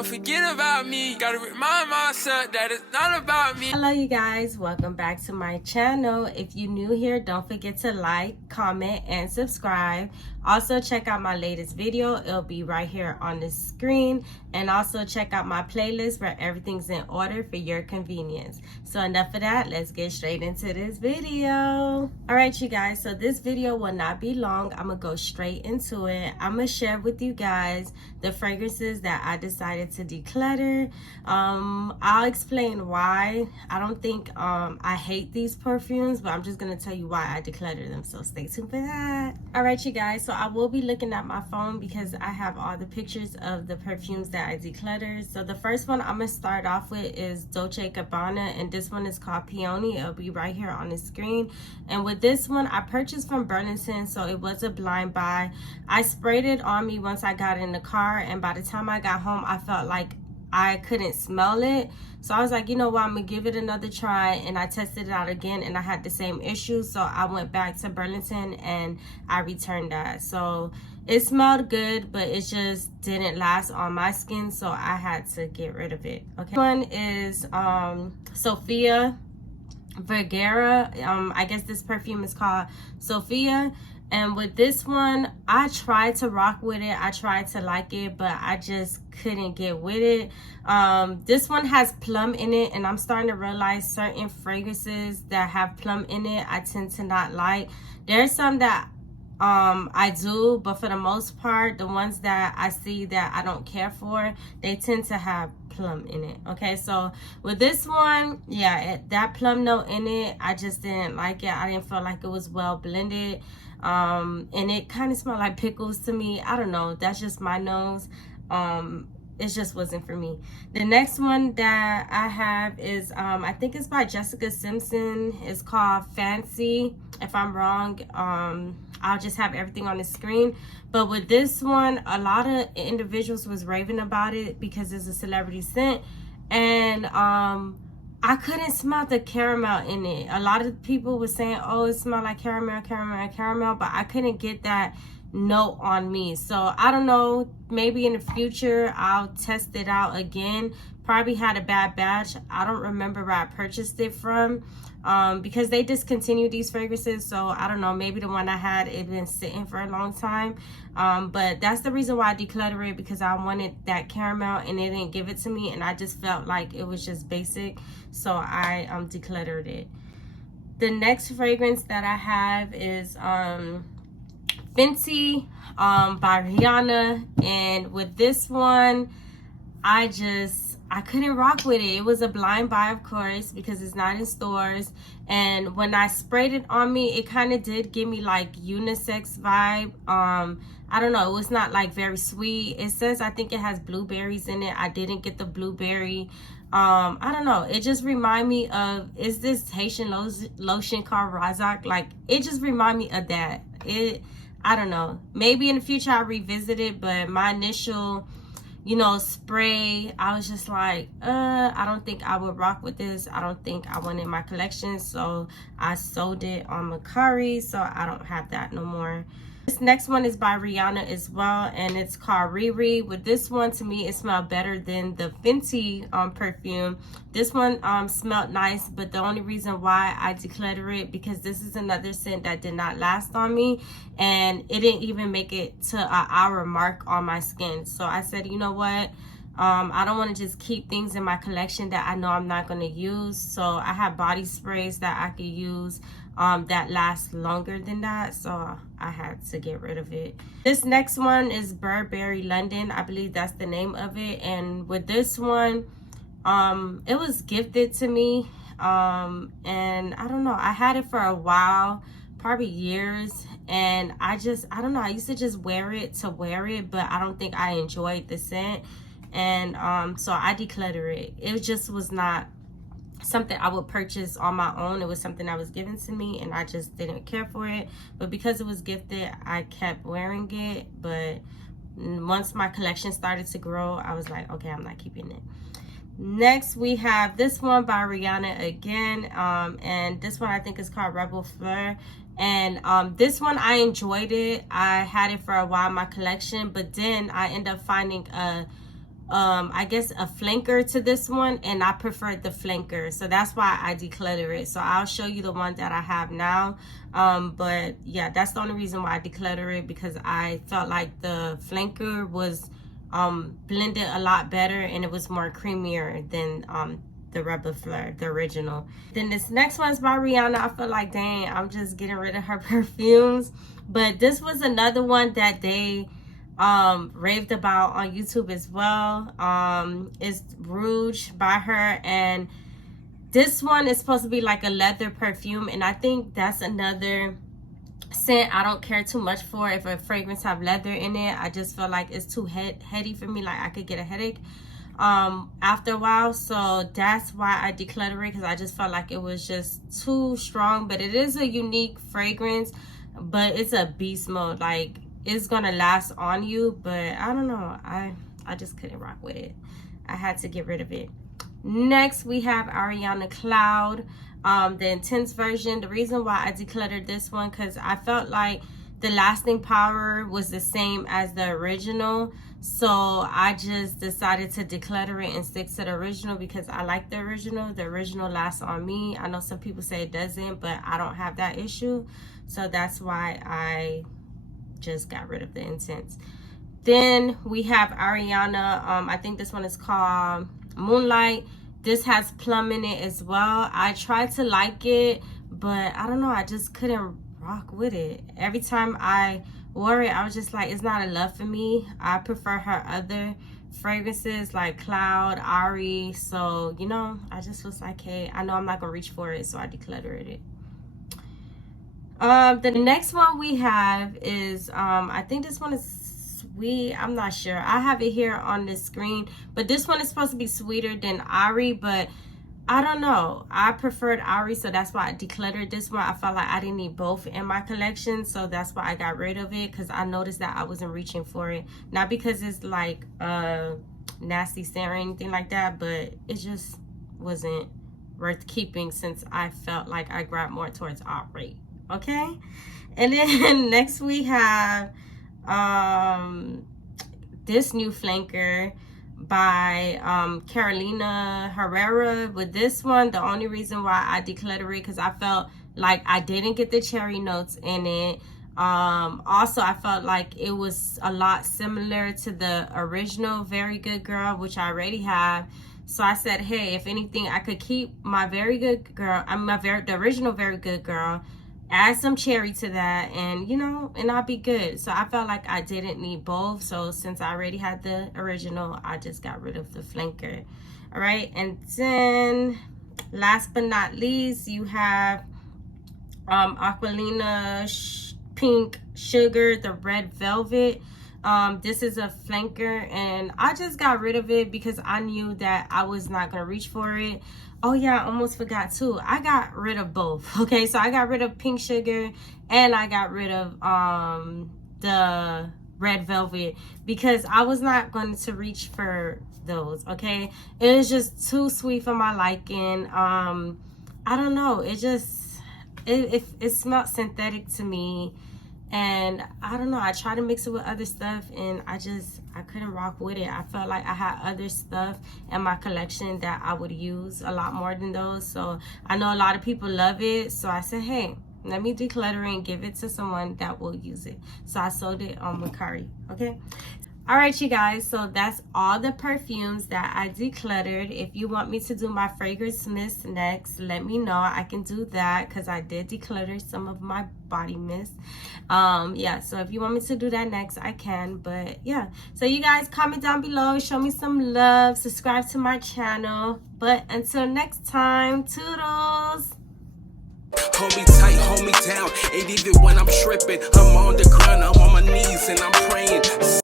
don't forget about me. Gotta remind myself that it's not about me. Hello you guys, welcome back to my channel. If you're new here, don't forget to like, comment, and subscribe. Also check out my latest video, it'll be right here on the screen. And also check out my playlist where everything's in order for your convenience. So enough of that, let's get straight into this video. Alright you guys, so this video will not be long. I'm gonna go straight into it. I'm gonna share with you guys the fragrances that I decided to declutter. I'll explain why. I don't think I hate these perfumes, but I'm just gonna tell you why I declutter them, so stay tuned for that. Alright you guys, so I will be looking at my phone because I have all the pictures of the perfumes that I decluttered. So the first one I'm gonna start off with is Dolce Gabbana, and this one is called Peony. It'll be right here on the screen. And with this one, I purchased from Burlington, so it was a blind buy. I sprayed it on me once I got in the car, and by the time I got home, I felt like I couldn't smell it. So I was like, you know what, I'm gonna give it another try, and I tested it out again and I had the same issue. So I went back to Burlington and I returned that. So it smelled good, but it just didn't last on my skin, so I had to get rid of it. Okay, one is Sofia Vegara. I guess this perfume is called Sofia. And with this one, I tried to rock with it. I tried to like it, but I just couldn't get with it. This one has plum in it, and I'm starting to realize certain fragrances that have plum in it, I tend to not like. There's some that I do, but for the most part, the ones that I see that I don't care for, they tend to have plum in it. Okay, so with this one, yeah, that plum note in it, I just didn't like it. I didn't feel like it was well blended. And it kind of smelled like pickles to me. I don't know, that's just my nose. It just wasn't for me. The next one that I have is I think it's by Jessica Simpson. It's called Fancy. If I'm wrong, I'll just have everything on the screen. But with this one, a lot of individuals was raving about it because it's a celebrity scent, and I couldn't smell the caramel in it. A lot of people were saying, oh, it smelled like caramel, but I couldn't get that note on me. So I don't know, maybe in the future I'll test it out again. Probably had a bad batch. I don't remember where I purchased it from, because they discontinued these fragrances. So I don't know, maybe the one I had, it been sitting for a long time. But that's the reason why I declutter it, because I wanted that caramel and they didn't give it to me, and I just felt like it was just basic, so I decluttered it. The next fragrance that I have is Fenty by Rihanna, and with this one, I couldn't rock with it. It was a blind buy, of course, because it's not in stores. And when I sprayed it on me, it kind of did give me like unisex vibe. I don't know, it was not like very sweet. It says, I think it has blueberries in it. I didn't get the blueberry. I don't know, it just remind me of, is this Haitian lotion called Razak? Like, it just remind me of that. I don't know, maybe in the future I'll revisit it, but my initial, you know, spray, I was just like, I don't think I would rock with this. I don't think I want it in my collection, so I sold it on Mercari, so I don't have that no more. This next one is by Rihanna as well, and it's called Riri. With this one, to me, it smelled better than the Fenty perfume. This one smelled nice, but the only reason why I declutter it, because this is another scent that did not last on me, and it didn't even make it to an hour mark on my skin. So I said, you know what? I don't want to just keep things in my collection that I know I'm not going to use. So I have body sprays that I could use that last longer than that, so I had to get rid of it. This next one is Burberry London, I believe that's the name of it. And with this one, it was gifted to me, and I don't know, I had it for a while, probably years, and I don't know, I used to just wear it to wear it, but I don't think I enjoyed the scent. And so I declutter it. It just was not something I would purchase on my own. It was something that was given to me, and I just didn't care for it. But because it was gifted, I kept wearing it. But once my collection started to grow, I was like, okay, I'm not keeping it. Next, we have this one by Rihanna again, and this one I think is called Reb'l Fleur. And this one, I enjoyed it. I had it for a while in my collection, but then I ended up finding a I guess a flanker to this one, and I preferred the flanker, so that's why I declutter it. So I'll show you the one that I have now, but yeah, that's the only reason why I declutter it, because I felt like the flanker was blended a lot better and it was more creamier than the Reb'l Fleur, the original. Then this next one's by Rihanna. I feel like, dang, I'm just getting rid of her perfumes, but this was another one that they raved about on YouTube as well. It's Rouge by her, and this one is supposed to be like a leather perfume, and I think that's another scent I don't care too much for. If a fragrance have leather in it, I just feel like it's too heady for me. Like I could get a headache after a while, so that's why I declutter it, because I just felt like it was just too strong. But it is a unique fragrance, but it's a beast mode. Like it's gonna last on you, but I don't know, I just couldn't rock with it. I had to get rid of it. Next we have Ariana Cloud, the intense version. The reason why I decluttered this one, because I felt like the lasting power was the same as the original, so I just decided to declutter it and stick to the original, because I like the original. The original lasts on me. I know some people say it doesn't, but I don't have that issue, so that's why I just got rid of the intense. Then we have Ariana, I think this one is called Moonlight. This has plum in it as well. I tried to like it, but I don't know, I just couldn't rock with it. Every time I wore it, I was just like, it's not a love for me. I prefer her other fragrances like Cloud, Ari, so you know, I just was like, hey, I know I'm not gonna reach for it, so I decluttered it. The next one we have is I think this one is sweet. I'm not sure. I have it here on the screen, but this one is supposed to be sweeter than Ari, but I don't know. I preferred Ari, so that's why I decluttered this one. I felt like I didn't need both in my collection, so that's why I got rid of it, because I noticed that I wasn't reaching for it. Not because it's like nasty scent or anything like that, but it just wasn't worth keeping, since I felt like I grabbed more towards Ari. Okay, and then next we have this new flanker by Carolina Herrera. With this one, the only reason why I decluttered it, because I felt like I didn't get the cherry notes in it. Also, I felt like it was a lot similar to the original Very Good Girl, which I already have. So I said, hey, if anything, I could keep my Very Good Girl, the original Very Good Girl, add some cherry to that, and you know, and I'll be good. So I felt like I didn't need both, so since I already had the original, I just got rid of the flanker. All right, and then last but not least, you have Aquolina Pink Sugar, the red velvet. This is a flanker, and I just got rid of it because I knew that I was not gonna reach for it. Oh yeah, I almost forgot too. I got rid of both. Okay, so I got rid of Pink Sugar and I got rid of the red velvet, because I was not going to reach for those. Okay, it was just too sweet for my liking. I don't know, it just it smelled synthetic to me, and I don't know, I tried to mix it with other stuff and I couldn't rock with it. I felt like I had other stuff in my collection that I would use a lot more than those. So I know a lot of people love it, so I said, hey, let me declutter it and give it to someone that will use it. So I sold it on Vegara. Okay, all right, you guys, so that's all the perfumes that I decluttered. If you want me to do my fragrance mist next, let me know. I can do that, because I did declutter some of my body mist. Yeah, so if you want me to do that next, I can. But yeah, so you guys comment down below, show me some love, subscribe to my channel. But until next time, toodles. Hold me tight, hold me down. Ain't even when I'm tripping. I'm on the ground, I'm on my knees and I'm praying.